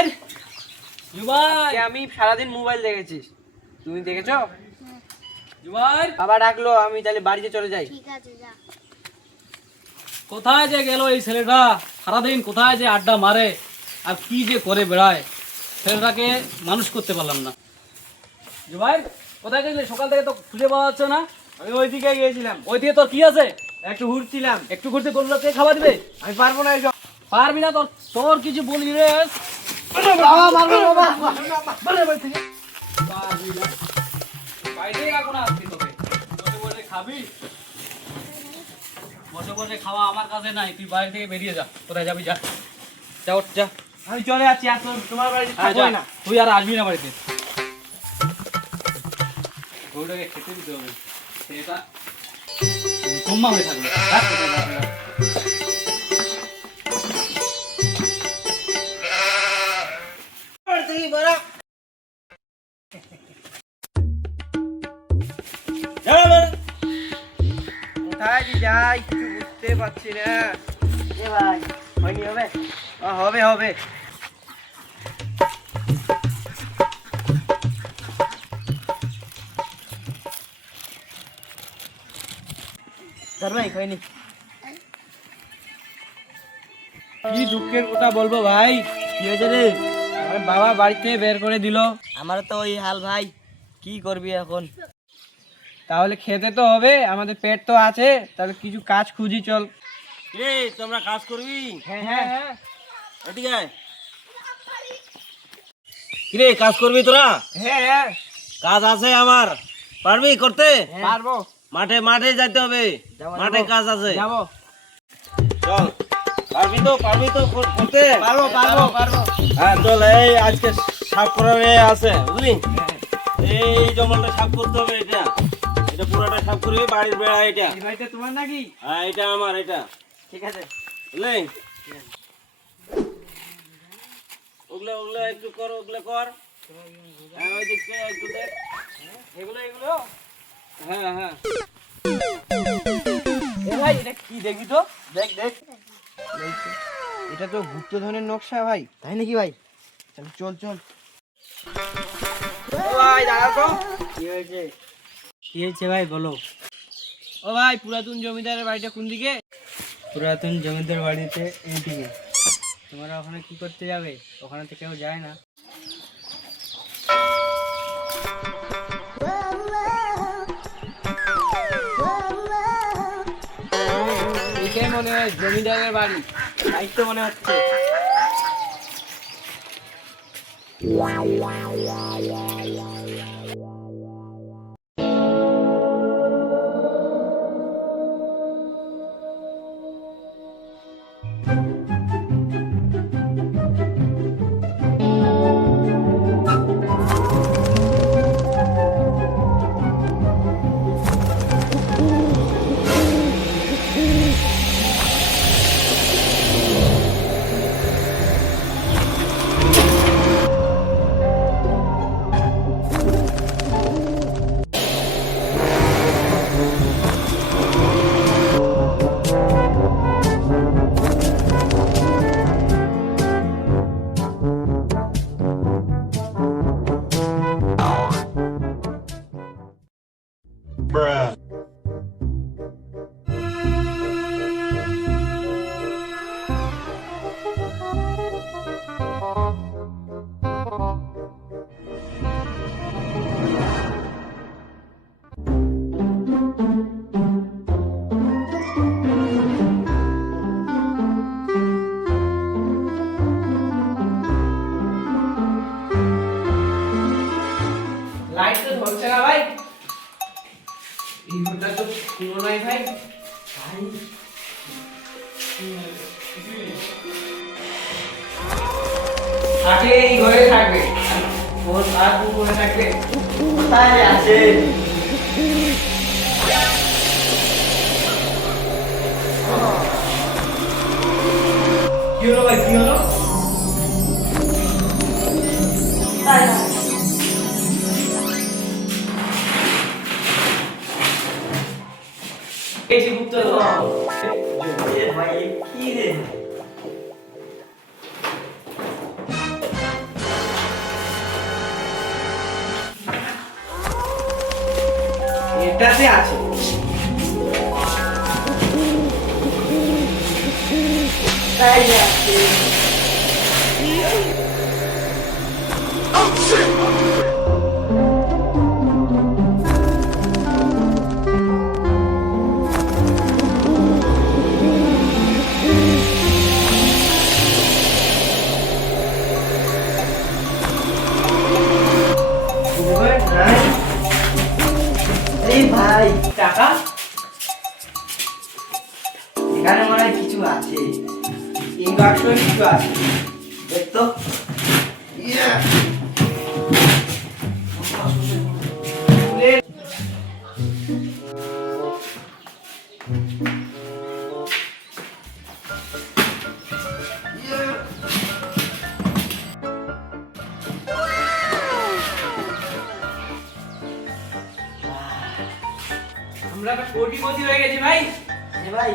জুবাইর জুবাইর আমি সারাদিন মোবাইল দেখেছিস, তুমি দেখেছো? জুবাইর বাবা ডাকলো, আমি তাহলে বাড়িতে চলে যাই। ঠিক আছে যা। কোথায় যে গেল এই ছেলেটা? সারাদিন কোথায় যে আড্ডা মারে আর কি যে করে বেড়ায়, ছেলেটাকে মানুষ করতে পারলাম না। জুবাইর কোথায় গেছিলে? সকাল থেকে তো খুঁজে পাওয়া যাচ্ছে না। আমি ওইদিকে গিয়েছিলাম, ওই দিকে তোর কি আছে? একটু ঘুরছিলাম। একটু ঘুরতে গরুটাকে খাবার দিবে? আমি পারবো না এইসব। পারবি না? তোর তোর কিছু বলি রে। বাবা মারবে বাবা। পারবি না, বাইরেই রাখো না আজকে তোকে। বসে বসে খাবি, বসে বসে খাওয়া আমার কাছে নাই। তুই বাইরে থেকে বেরিয়ে যা, কোথায় যাবি যা, যা ওঠ যা। আমি চলে যাচ্ছি, আর তোমার বাড়িতে থাকবো না। তুই আর আসবি না বাড়িতে। গরুটাকে খেতে দিতে হবে, সেটা কম্মা হয়ে থাকবে। রাখ কোথায়, রাখ, রাখ। কোথায় যে যাই কিছু বুঝতে পারছি না। এ ভাই হয়নি, হবে? হবে হবে। ধর ভাই, হয়নি। কি দুঃখের কথা বলবো ভাই। কি হয়েছে রে? আমার বাবা বাড়িতে বের করে দিল। আমারও তো ওই হাল ভাই, কি করবি এখন? তাহলে খেতে তো হবে, আমাদের পেট তো আছে, তাহলে কিছু কাজ খুঁজি চল। রে তোমরা কাজ করবি? হ্যাঁ হ্যাঁ হ্যাঁ। এদিকে আয়। কিরে কাজ করবি তোরা? হ্যাঁ হ্যাঁ কাজ আছে আমার, পারবি করতে? পারবো। মাঠে মাঠে যাইতে হবে, মাঠে কাজ আছে। যাবো। চল, পারবি তো করতে? পারবো পারবো পারবো। হ্যাঁ চল, এই আজকে সাফ করার আছে বুঝলি? এই জঙ্গলটা সাফ করতে হবে, এটা এটা পুরোটা সাফ করবি, বাড়ির বেড়া এটা। এই বাড়িটা তোমার নাকি? হ্যাঁ এটা আমার, এটা ঠিক আছে। বুঝলি? ওগুলো ওগুলো একটু কর, ওগুলো কর। হ্যাঁ ওই দিকটা একটু দেখ। এগুলো এগুলো। হ্যাঁ হ্যাঁ এ ভাই এটা কি দেখবি তো? দেখ দেখ। এটা তো গুপ্তধনের নকশা ভাই। তাই নাকি ভাই? তাহলে চল চল। ও ভাই দাঁড়াও তো। কি হয়েছে? কি হয়েছে ভাই বলো? ও ভাই, পুরাতন জমিদারের বাড়িটা কোন দিকে? পুরাতন জমিদার বাড়িতে এইদিকে। তোমরা ওখানে কি করতে যাবে? ওখানে তো কেউ যায় না। এটাই মনে হয় জমিদারের বাড়ি। তাই তো মনে হচ্ছে। লাইট তো ধরছে না ভাই। এই ঘরটা তো পুরো নাই ভাই। আগে এই ঘরে থাকবে, ওর আর ঘরে থাকবে। কোথায় আছে? কি হলো ভাই, কি হলো? এই যে গুপ্ত ভাই কি রে? এটাতে আছে। তাই আছে। এই ভাই টাকা এখানে মনে হয় কিছু আছে, এই বাক্সে কিছু আছে দেখতো। আমরা একটা কোটিপতি হয়ে গেছি ভাই। ভাই